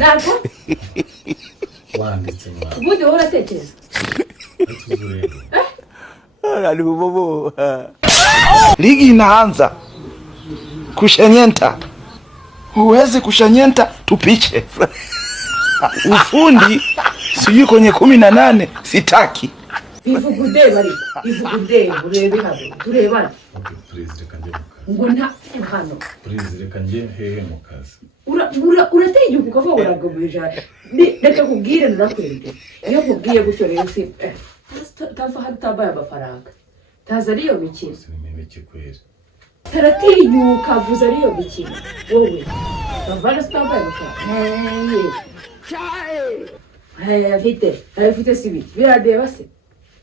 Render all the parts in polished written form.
ntabwo wanditse mwana ubundi wowe uratekereza Ari bobo. Ligi inaanza. Kushanyenta. Huwezi kushanyenta tupiche. Ufundi sijui kwenye 18 sitaki. Ivugude bari. Ivugude urebe hano. Turebana. Perezida kanje Ngo nta hano. Perezida kanje hehe mu kazi. Urateye ukavuga uragabuje. Reka kubwire ndakwenge. Iyo kubwiye gutyo rero si taza hatabaye amafaranga. Taza ariyo mikino. Sinimeke kwera. Taratinyuka vuza ariyo mikino. Wowe. Bavana sitabaye amafaranga. Afite sibi. Biradeba se.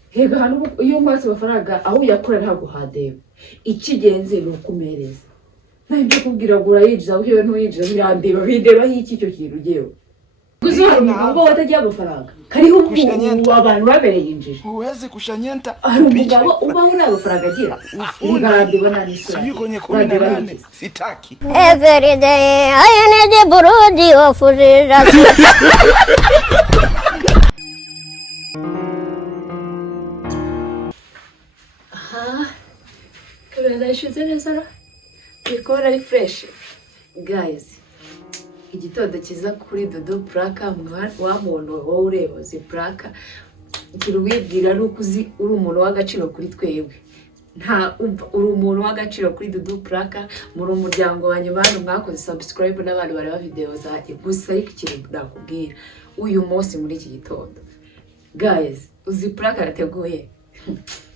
Hega hano iyo nkwatse amafaranga aho yakorera ntabwo hadeba. Ikigenze no kumereza. Ntabwo kubwira ngo urayinjiza uhiwe ntuyinjiza birandeba bindeba iki cyo kintu ugiye. Kuzura ngo watagiye amafaranga. Kariho umuntu abantu babereye injije. Huwezi kushanyenta. Umugabo uba una amafaranga agira. Ngandeba nani se. Sijui kwenye 18 sitaki. Every day I need a burudi of Kabera ishize neza. Bikora ari fresh. Guys. Igitondo kiza kuri Dodo Plaka wa muntu wowe ureba zi Plaka. Kirubibwira nuko uzi uri umuntu w'agaciro kuri twebwe. Nta uri umuntu w'agaciro kuri Dodo Plaka muri umuryango wanyu bantu mwakoze subscribe n'abantu bareba video zaje gusa ikintu nakubwira uyu munsi muri iki gitondo. Guys, uzi Plaka arateguye.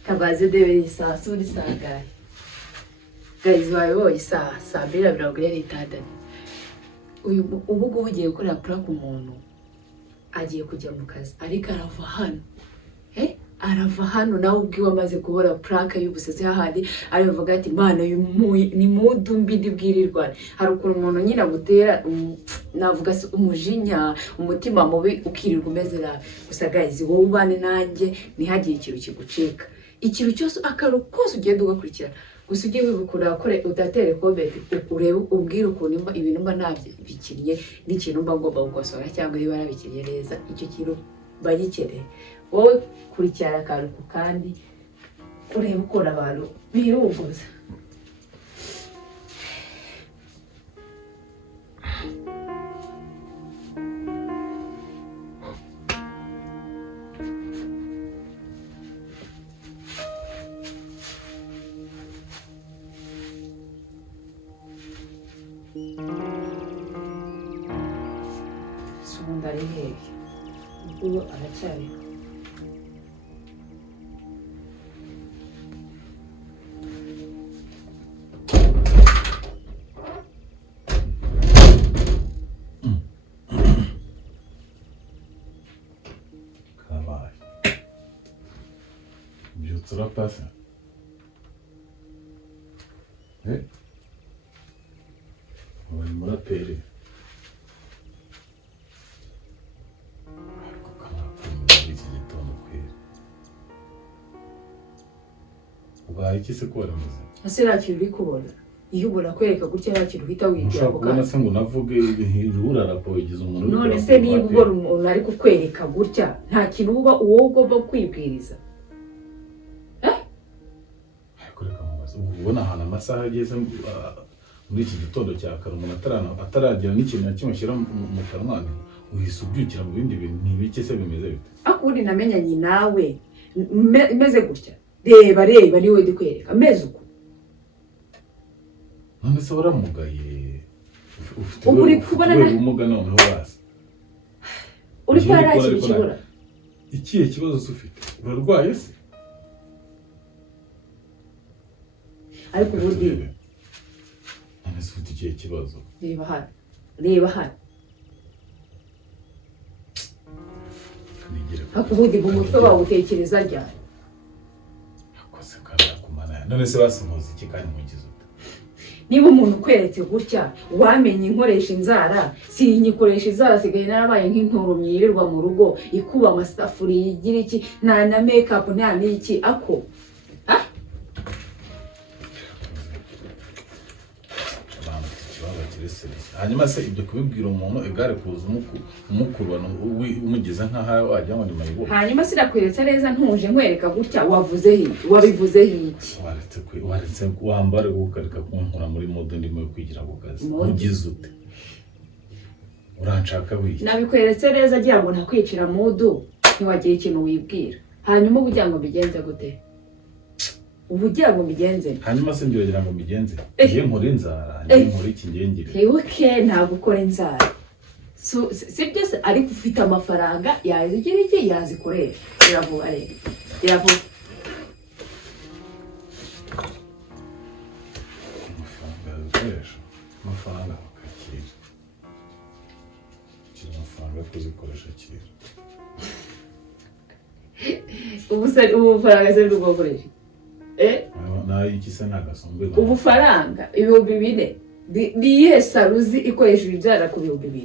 Kabaze debe saa suri sanga. Guys, wayo saa bila biragire itadani. Uyu ubugo bugiye gukora Plaka umuntu agiye kujya mu kazi ariko arava hano. Arava hano nawe ubwiwe amaze kubora Plaka y'ubuseze hahandi arivuga ati mana ni mudu mbi ndibwirirwa. Hari ukuntu umuntu nyine agutera navuga se umujinya umutima mubi ukirirwa umeze nabi. Gusa guys, wowe ubane nanjye nihagiye ikintu kigucika. Ikintu cyose akaru kose ugenda ugakurikira. Gusa ugiye wibukura akore udatere comment urebe ubwira ukuntu ibintu mba nabyo bikiriye n'ikintu mba ngomba gukosora cyangwa niba arabikiriye neza icyo kintu bagikereye. Wowe kurikira akaruko kandi urebe ukora abantu birunguza. Sunda ari hehe? Ubwo aracyari. Byutsura pasa. Uri muraperi. Ubaye iki se kubona muze? Ase nakiri uri kubona. Iyo ubona kwereka gutya nakiri uhita wigira ushaka kubona se ngo navuge urara pogize umuntu. None se niba ubona umuntu ari kukwereka gutya nta kintu uba wowe ugomba kwibwiriza. Kureka mubaza ubona hana amasaha ageze muri iki gitondo cya kare umuntu ataragira n'ikintu nakimwe mu kanwa uhise ubyukira mu bindi bintu ntibike se bimeze bite? Akundi namenyanye nawe meze gutya. Reba niwe ndikwereka meze uko. None se waramugaye ufite uri kubona ubumuga noneho wasi uri kwaraje ikibura. Ikihe kibazo ufite? Urarwaye se? Ariko ubundi none se ufite ikihe kibazo? Reba hano. Ariko ubundi mu mutwe wawe utekereza ryari? Akose kabara kumana. None se basimuze iki kandi mugize ute? Niba umuntu kweretse gutya wamenye inkoresha inzara sinyikoresha inzara sigaye narabaye nk'intoro myirirwa mu rugo ikuba amasafuri yigira iki na makeup nta niki ako seri hanyuma se ibyo kubibwira umuntu egare kuza umukurubana umugeze nk'aho wagira ngo ni mayibo hanyuma sirakweretse neza ntuje nkwereka gutya wavuze iki wabivuze iki waretse wambare gukarika kunkura muri mode ndimo yo kwigira ku kazi ugize ute uranshaka wiki nabikweretse neza agira ngo ntakwicira mudu ntiwagira ikintu wibwira hanyuma ubugira ngo bigenze gute ubugira ngo bigenze hanyuma se ndiragira ngo bigenze ngiye nkora inzara ngiye nkora iki ngengire hewe ntabwo ukora inzara si byose ariko ufite amafaranga yazigira iki yazikoresha iravuga rero iravuga amafaranga yazikoresha amafaranga bakakira kiri amafaranga yo kuzikoresha kira ubufaranga se bw'ubukoresha nayo iki se ntagasombe ubufaranga 4,000 ni iyihe saruzi ikoresha inzara ku 2,000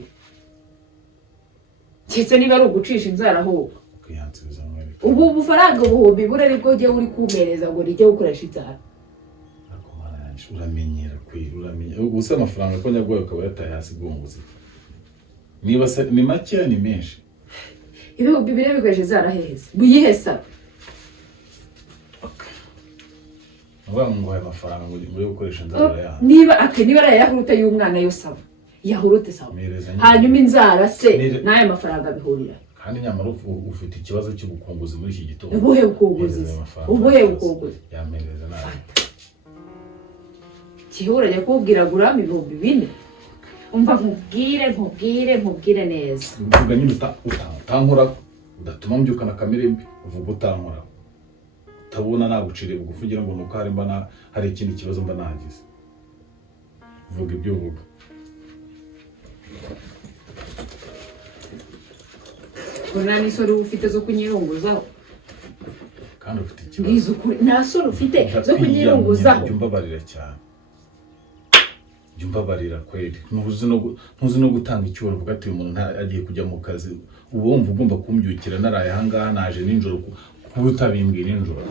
cyetse niba ari ugucisha inzara ahubwo ukiyansubiza mwere ubu bufaranga ubuhumbi bure ariko ujye uri kumereza ngo nijye gukoresha inzara akomana yanjye uramenyera uramenye ubusa amafaranga ko nyagwaye ukaba yataye hasi bwunguzi niba se ni make ni menshi 2,000 bikoresha inzara heza buyihe sara ngo aya mafaranga muri gukoresha inzara yawe niba ari yahurute y'umwana yo saba yahurute saba Mereza hanyuma inzara se n'aya mafaranga bihurira kandi nyamara ufite ikibazo cy'ubukunguzi muri iki gitondo ubuhe bukunguzi yamereza nawe kihuranye kubwira gurama 4,000 umva nkubwire neza uvuga nyine utankora udatuma mbyukana kamere mbi uvuga utankora utabona naguciriye bugufi ugira ngo nuko hari ikindi kibazo mba nagize uvuga ibyo uvuga Kuna ni sori ufite zo kunyirunguzaho kandi ufite ikibazo nta sori ufite zo kunyirunguzaho mbabarira cyane mbabarira kweli ntuzi no gutanga icyoro uvuga ati umuntu agiye kujya mu kazi ubu wumva ugomba kumbyukira naraye ahangaha naje ninjoro kuba utabimbwira ninjoro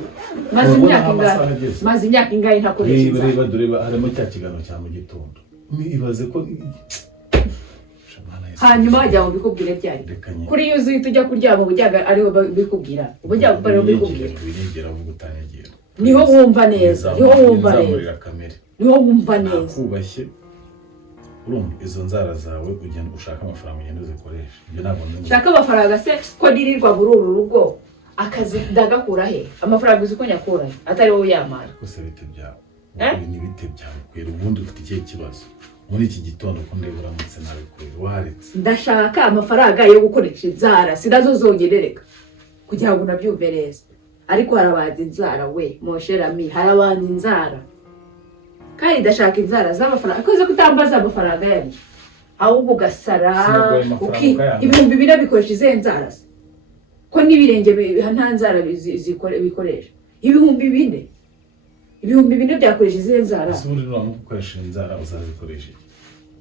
maze imyaka ingahe ntakoresha reba dore harimo cya kiganiro cya mu gitondo ibaze ko hanyuma wajya mu bikubwire byari kuri yuzuye tujya kuryama ubujyaga ariho bikubwira ubujyaga ariho bikubwira niho wumva neza niho wumva neza kubashye urumva izo nzara zawe ugenda ushaka amafaranga ugenda uzikoresha ibyo ntabwo nshaka amafaranga se ko nirirwa muri uru rugo akazi ndagakura he amafaranga uzi ko nyakura he atari wowe yamara gusa bite byawe ni bite byawe kwera ubundi ufite ikihe kibazo muri iki gitondo ko ndeba uramutse nawe kwera waretse ndashaka amafaranga yo gukoresha inzara sinazo zongerereka kugira ngo nabyumve neza ariko harabanza inzara we mosherami harabanza inzara kandi ndashaka inzara z'amafaranga akoze kutambaza amafaranga yanjye ahubwo ugasara 2,000 bikoresha ize nzara ko n'ibirenge nta nzara bikoresha 4,000 byakoresha ize nzara ubundi nubwo gukoresha inzara uzazikoresha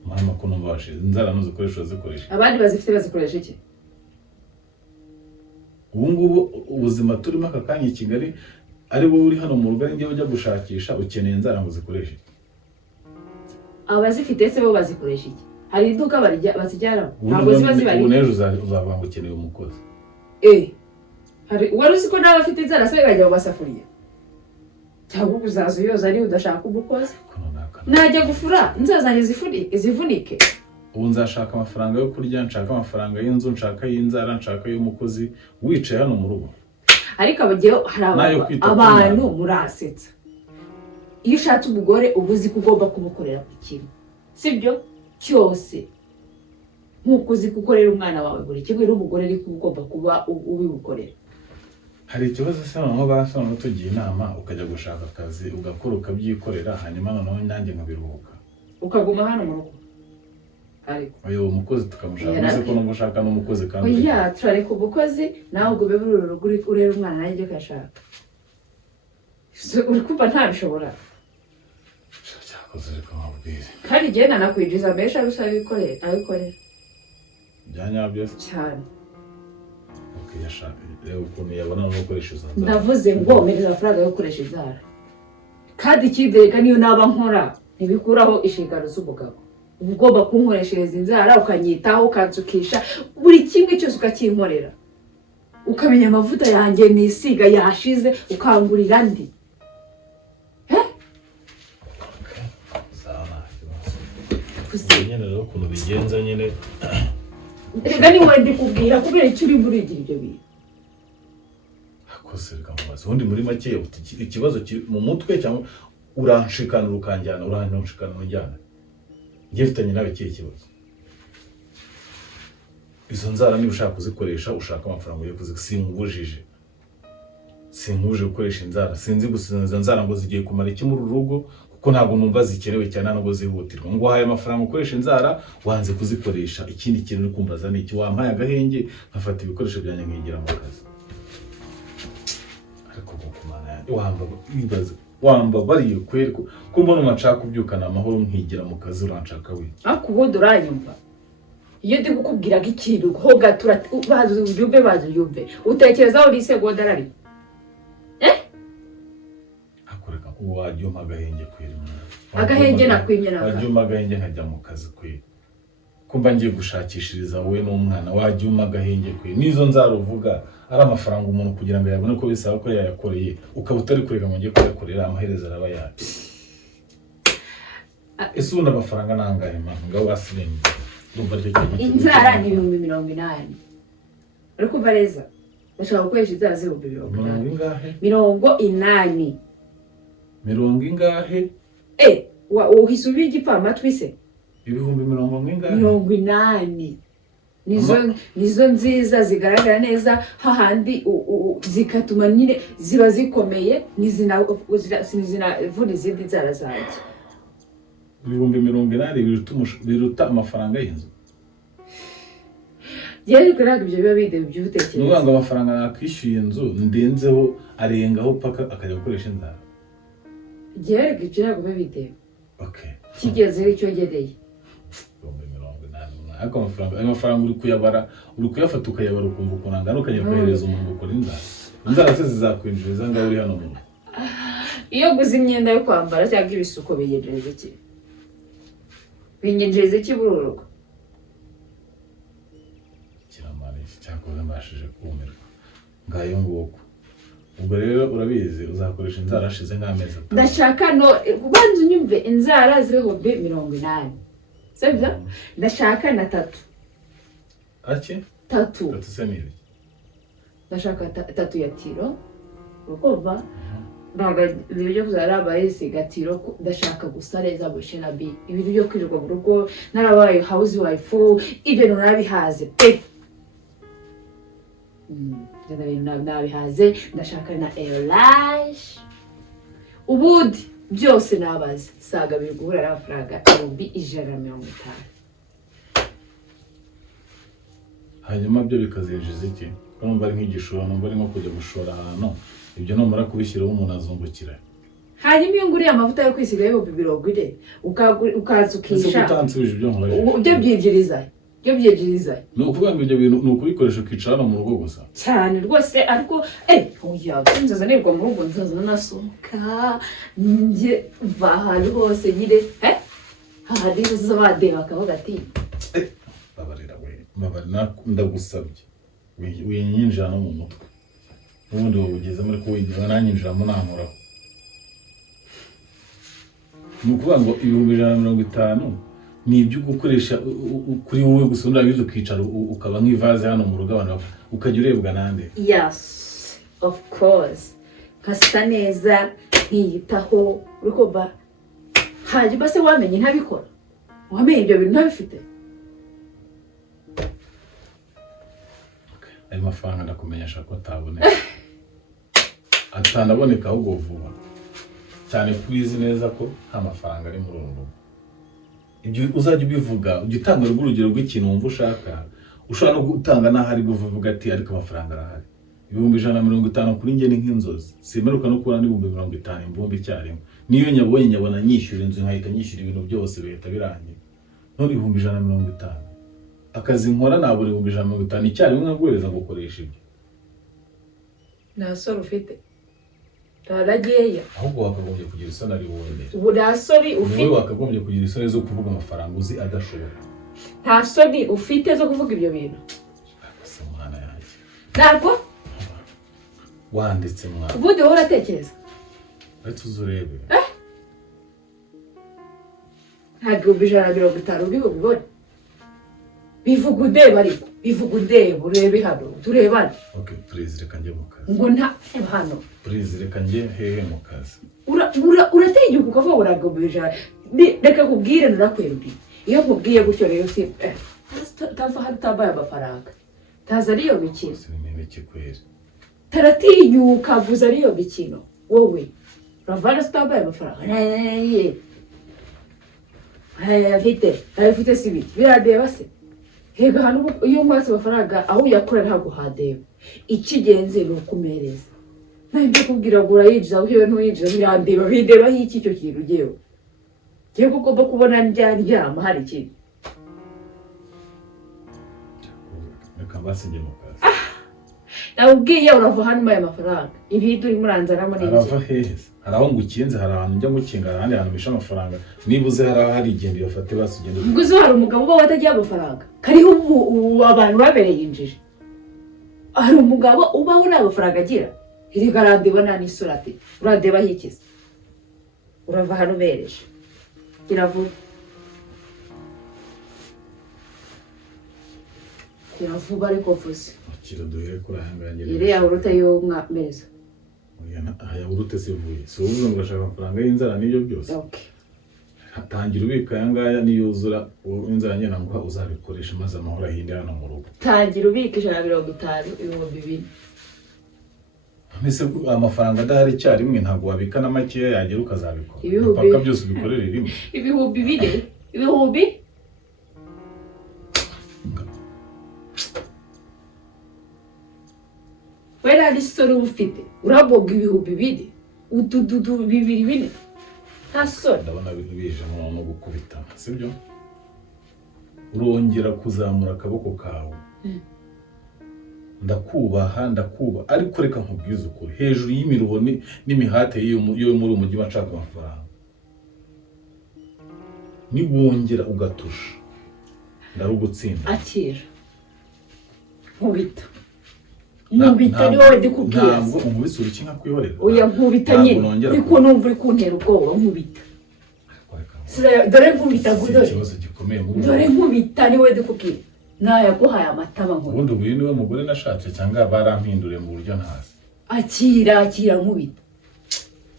mama ko numvashe inzara ntuzikoresha uzikoresha abandi bazifite bazikoresha iki ubungubu ubuzima turimo aka kanya i Kigali ari wowe uri hano mu rugo ari njyewe ujya gushakisha ukeneye inzara ngo uzikoreshe abazifite se bo bazikoresha iki hari iduka bazijyana ntabwo ziba zibari ubu nejo uzava ngo ukeneye umukozi hari wari uzi ko nawe afite inzara se bajya mu masafuriya cyangwa uzaza uyoza ari udashaka umukozi najya gufura inzazanye zivunike ubu nzashaka amafaranga yo kurya nshaka amafaranga y'inzu nshaka y'inzara nshaka y'umukozi wicaye hano mu rugo ariko abagiye hari abantu murasetsa iyo ushatse umugore uba uzi ko ugomba kumukorera ku kintu sibyo cyose nk'uko uzi gukorera umwana wawe buri kimwe n'umugore ariko ugomba kuba ubimukorera hari ikibazo se noneho basanga tugiye inama ukajya gushaka akazi ugakora ukabyikorera hanyuma noneho nanjye nkabiruhuka ukaguma hano mu rugo ariko uyu mukozi tukamushaka nese ko n'umushaka n'umukozi kandi oya turareka umukozi nawe ubwo bebe uru rugo urera umwana nanjye kashaka uri kumva ntabishobora cyakoze reka nkabwire kandi igihe nanakwinjiza mesha rusa abikorera byanyabyo cyane reba ukuntu yabona no gukoresha izo nzara ndavuze ngo mpereza amafaranga yo gukoresha inzara kandi ikideka niyo naba nkora ntibikuraho inshingano z'umugabo ugomba kunkoreshereza inzara ukanyitaho ukansukisha buri kimwe cyose ukakinkorera ukamenya amavuta yanjye nisiga yashize ukangurira ndi nyine rero ukuntu bigenza nyine rega ni wowe ndikubwira kubera icyo uri burigira ibyo bintu akose reka mubaze ubundi muri make ufite ikibazo mu mutwe cyangwa uranshikana ukanjyana uranshikana unjyana njye mfitanye nawe kiye kibazo izo nzara niba ushaka kuzikoresha ushaka amafaranga yo sinkubujije gukoresha inzara sinzi gusinza nzara ngo zigiye kumara iki muri rugo kuko ntabwo numva zikerewe cyane ntabwo zihutirwa ngo haye amafaranga ukoresha inzara wanze kuzikoresha ikindi kintu uri kumbaza ni iki wampaye agahenge nkafata ibikoresho byanjye nkigira mu kazi ariko kumana wamba bariye kweri ko mbona umacaka ubyukana amahoro nkigira mu kazi uranshaka we akubundi uranyumva iyo ndi kukubwira ikintu ho gatura bazi utekerezaho uri segonda ari akoreka wajyuma agahenge kweri agahenge nakwimye nawe wajyuma agahenge nkajya mu kazi kweri kumba ngiye gushakishiriza wowe n'umwana wajyuma agahenge kweri nizo nzara uvuga ari amafaranga umuntu kugira ngo yabone ko bisaba ko yayakoreye ukaba utari kurega ngo ngiye kuyakorera amaherezo araba yapi ese ubundi amafaranga nangahe mpamvu ngaho wasirenge inzara ni 80,000 ariko umva neza ndashaka gukoresha inzara 80,000 mirongo ingahe uhise ubiha igipfamatwi se 80,000 nizo nziza zigaragara neza hahandi zikatuma nyine ziba zikomeye zinavuna izindi nzara zanjye 80,000 biruta amafaranga y'inzu yewe ntabwo ibyo biba bide ibyo utekereza nuvuga ngo amafaranga nakwishyuye inzu ndenzeho arengaho paka akajya gukoresha inzara yewe ibyo ntabwo biba bide kigeze icyo ngereye 80,000 ariko amafaranga uri kuyabara uri kuyafata ukayabara ukumva ukuntu angana ukajya kohereza umuntu gukora inzara se zizakwinjiriza ngaho uri hano mu iyo guze imyenda yo kwambara cyangwa ibisuko biyendereza iki binyinjiriza iki bururuko kiramarishi cyakoze mbashije kumirwa ngayo nguko ubwo rero urabizi uzakoresha inzara ashize nk'amezi atatu ndashaka no kubanza unyumve inzara ziriho 80,000 sibyo ndashaka na 3 3 se nibi ndashaka 3 ya tiro ukumva ntabwo ibintu byo kuzaraba gatiro ndashaka gusa neza bushena bi ibintu byo kwirirwa mu rugo narabaye house wife ibintu narabihaze pe nabihaze ndashaka na airlash ubudi byose nabaze saga biri guhura n'amafaranga 150,000 hanyuma byo bikazinjiza iki numva ari nk'igishoro numva ari nko kujya gushora ahantu ibyo numara kubishyiraho umuntu azungukira hanyuma iyo nguriye amavuta yo kwisiga y'ibiro ukazukisha utansubije ibyo nkora ibyo byinjiriza ni ukuvuga ngo ibyo bintu ni ukubikoresha ukicara mu rugo gusa cyane rwose ariko oya nzazanirwa mu rugo nzazana nasohoka njye va ahantu hose nyine hahandi z'abade bakavuga ati babarira ndagusabye winyinjira no mu mutwe ubundi wabugeze muri kuwinjira nanyinjiramo nankoraho ni ukuvuga ngo 150,000 ni ibyo gukoresha kuri wowe gusa urabizi ukicara ukaba nk'ivaze hano mu rugo abantu ukajya urebwa nande yes of course kasa neza nkiyitaho urikoba hanyuma se wamenye ntabikora wamenye ibyo bintu ntabifite ayo mafaranga ndakumenyesha ko atanaboneka ahubwo vuba cyane kubizi neza ko nta mafaranga ari muri uru rugo ibyo uzajya ubivuga ujya utanga urugero rw'ikintu wumva ushobora no gutanga n'aho ari buvuga ati ariko amafaranga arahari 150 kuri njye ni nk'inzozi simeruka no kubona 50,000 imbumbi icyarimwe niyo nyabona nyishyura inzu nkahita nyishyura ibintu byose bihita birangira none 150,000 akazi nkora nabura 150,000 icyarimwe nkaguhereza gukoresha ibyo nta soro ufite ntaragiyeya ahubwo wakagombye kugira isoni ari wowe mbere ubu nta soni wowe ufite wakagombye kugira isoni zo kuvuga amafaranga uzi adashoboka nta soni ufite zo kuvuga ibyo bintu asa mwana yanjye ntabwo wanditse mwana ubundi wowe uratekereza uretse uzurebe ntabwo 150 ubibona bivuga undeba ariko bivuga undeba urebe hano turebane okay please reka njye mu kazi ngo nta hano please reka njye hehe mu kazi urategeka ukavuga uragobije reka kubwire narakweruye iyo nkubwiye gutyo rero si tava hano utambaye amafaranga taza ariyo mikino sinimeke kweri taratinyuka guza ariyo mikino wowe uravana utambaye amafaranga afite si biki biradeba se hega hano iyo nkwatse amafaranga aho uyakora ntabwo hadeba ikigenze ni ukumereza ntabwo kubwira ngo urayinjiza aho ntuyinjiza birandeba bindeba iki icyo kintu ugiyeho ngiye kuko mba kubona ndyama hari ikintu reka mbasige mu kazi nawubwiye urava hano umaye amafaranga ibindi urimo uranzanamo n'ibiki arava heza hari aho ngukinze hari ahantu njya ngukinga ahandi hantu bisha amafaranga nibuze hari igendo yafate basugende ubwo uzi hari umugabo uba watagiye amafaranga kariho abantu babereye injiji hari umugabo ubaho nta mafaranga agira iri garandeba nta n'isura ati urandeba hikiza urava hano ubereje kiravuga kiravuga ariko vuze kira duhere kuri ahanganye ire yawurute y'umwameza yawurute sivuye si uvuze ngo ashaka amafaranga y'inzara n'ibyo byose okay tangira ubika ayangaya niyuzura inzara nyena ngo uzabikoresha maze amahoro ahinde hano mu rugo tangira ubika 150 ibihumbi 4 mbese amafaranga adahari icyarimwe ntabwo wabika na makeya yagera ukazabikora mpaka byose ubikorere rimwe ibihumbi 4 ibihumbi wera ari sore ufite urabobwa ibihumbi 4 utududu 2 nta sore ndabona bije no gukubita sibyo urongera kuzamura akaboko kawe ndakubaha ariko reka nkubwize ukuri hejuru y'imiruho n'imihate yo muri umujyi bashaka amafaranga nibongera ugatusha ndarugutsinda akira nkubita nkubita ni wowe ndikubwira ntabwo unkubise uruki nka kwihorera oya nkubita nyine niko numva uri kuntera ubwoba nkubita dore nkubita gudore ikibazo gikomeye muri dore nkubita ni wowe ndikubwira nayaguhaye amatama nkubita ubundi uyu niwe mugore nashatse cyangwa barampinduriye mu buryo ntazi akira nkubita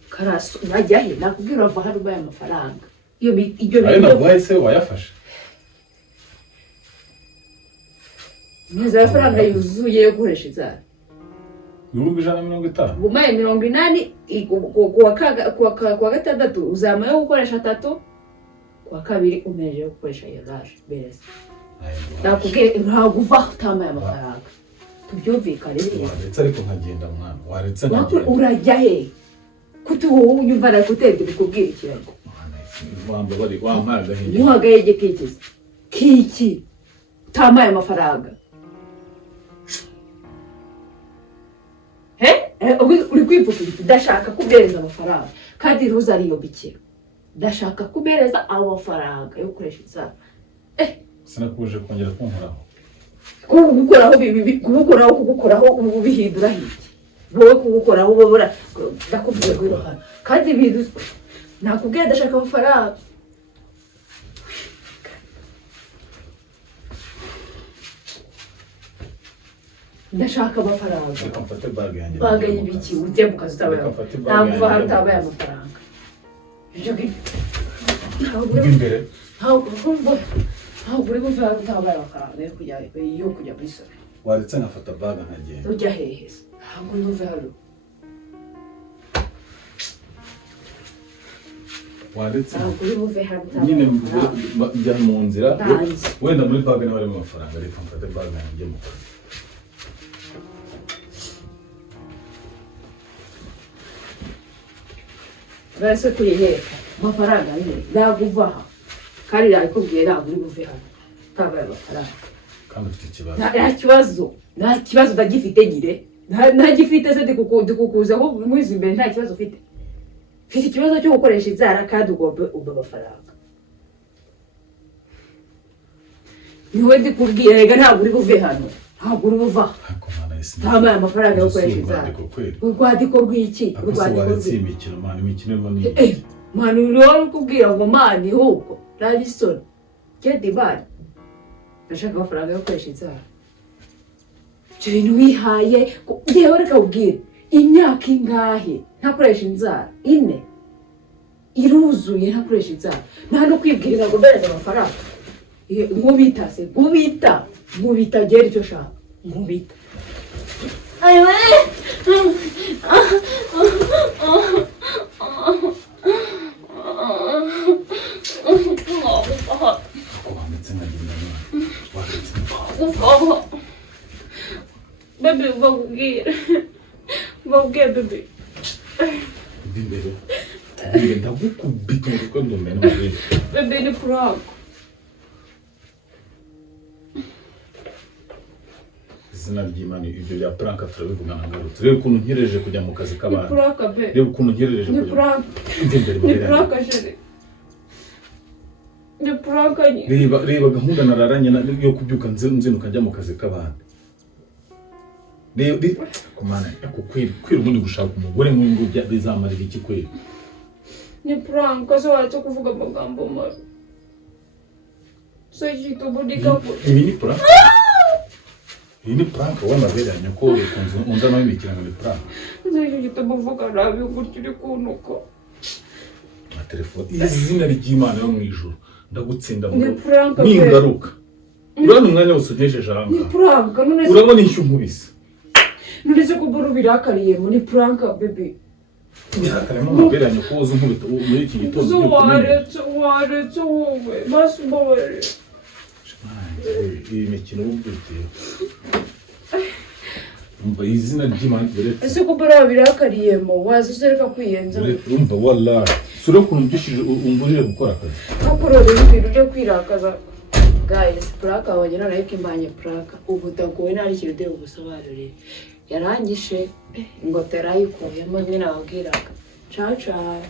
karaso najya he nakubwira ava hano ubaye amafaranga iyo ayo naguhaye se wayafashe neza amafaranga yuzuye yo gukoresha inzara 150 umaye 80 kuwa gatandatu uzamaye gukoresha 3 kuwa kabiri umeje gukoresha iyo raje bereza nakubwiye ntabwo uva utamaye amafaranga tubyumvikane waretse ariko nkagenda mwana waretse nkagenda urajya he kutuwo unyumva na kutende bikubwira ikirego wamba bari wampaye agahinda muhagaye gikikiza kiki utamaye amafaranga uri kwipfukira udashaka kubereza amafaranga kandi ruza ariyo bikira ndashaka kubereza amafaranga yo gukoresha inzara sinakuje kongera kunkoraho kugukoraho ubu bihindura hiki wowe kugukoraho ubabura ndakuvuye kuri hano kandi ibintu nakubwiye ndashaka amafaranga ndashaka amafaranga reka mfate bag yanjye baga y'ibiki ujye mu kazi utabaye ntabwo uva hano utabaye amafaranga ntabwo uri buve hano utabaye amafaranga yo kujya muri sore waretse nkafata bag nkagenda ujya hehe ntabwo uri buve hano waretse ntabwo uri buve hano nyine utabaye amafaranga njya mu nzira Ntanzi. wenda muri bag niho harimo amafaranga reka mfate bag yanjye mu kazi Bese kuri heka amafaranga nyine ntabwo uva aha kandi yakubwiye ntabwo uri buve hano utabaye amafaranga kandi ufite ikibazo nta kibazo ndagifite gire nta gifite se dikukuza aho mwiza imbere nta kibazo ufite. Mfite ikibazo cyo gukoresha inzara kandi ugomba amafaranga. Niwe ndikubwira rega ntabwo uri buve hano. Ntabwo uri buva. Tama amafaranga yo gukoresha inzara. Urwadiko rw'iki? Urwadiko rw'imikino mani imikino ni. Mani uri kubwira ngo mani huko. Radisson. Kedi bari. Ndashaka amafaranga yo gukoresha inzara. Ibyo bintu wihaye ngewe reka ubwire imyaka ingahe ntakoresha inzara 4 iruzuye ntakoresha inzara nta no kwibwirira ngo mbereze amafaranga nkubita gera icyo shaka nkubita ayiwe Baby, vou get baby. Bimero. Bimero ndagukubita ngo ndomena mwe. Baby ni prank. Izina ry'Imana ibyo bya prank turabivugana ngaro. Turebe ukuntu nkireje kujya mu kazi k'abantu. Ni prank baby. Reba ukuntu nkireje kujya. Ni prank. Ni prank jere. Ni prank ni. Reba gahunda nararanye yo kubyuka nzinuka njya mu kazi k'abantu. Kumana kwira ubundi gushaka umugore mwingo bizamarira iki kwira ni prank kazo wacha kuvuga amagambo mabi sajito bodika ko ibi ni prank wamabera nyako unza nawe mikiranga ni prank sajito buvuga nabi gutiri kunuko na telefone izina ry'Imana yo mu ijuru ndagutsinda mu ningaruka urana umwanya wose unesheje hanga ni prank none urabona icyo nkubise nurize kubura birakariye muri prank baby birakaremo maberanye ko uzi nkubita muri iki gitondo waretse wowe basubore iyi mikino y'ubwite umva izina ry'Imana beretse ese kubura birakariyemo wazuzereka kwiyenza umva wallahi sura kunumvishije umbujije gukora akazi akorora ibintu byo kwirakaza guys prank abagena nayo kimbanye prank ubutagowe nari kirode ubusobanurire yarangishe ingotera yikuyemo nyine ababwiraga ciao ciao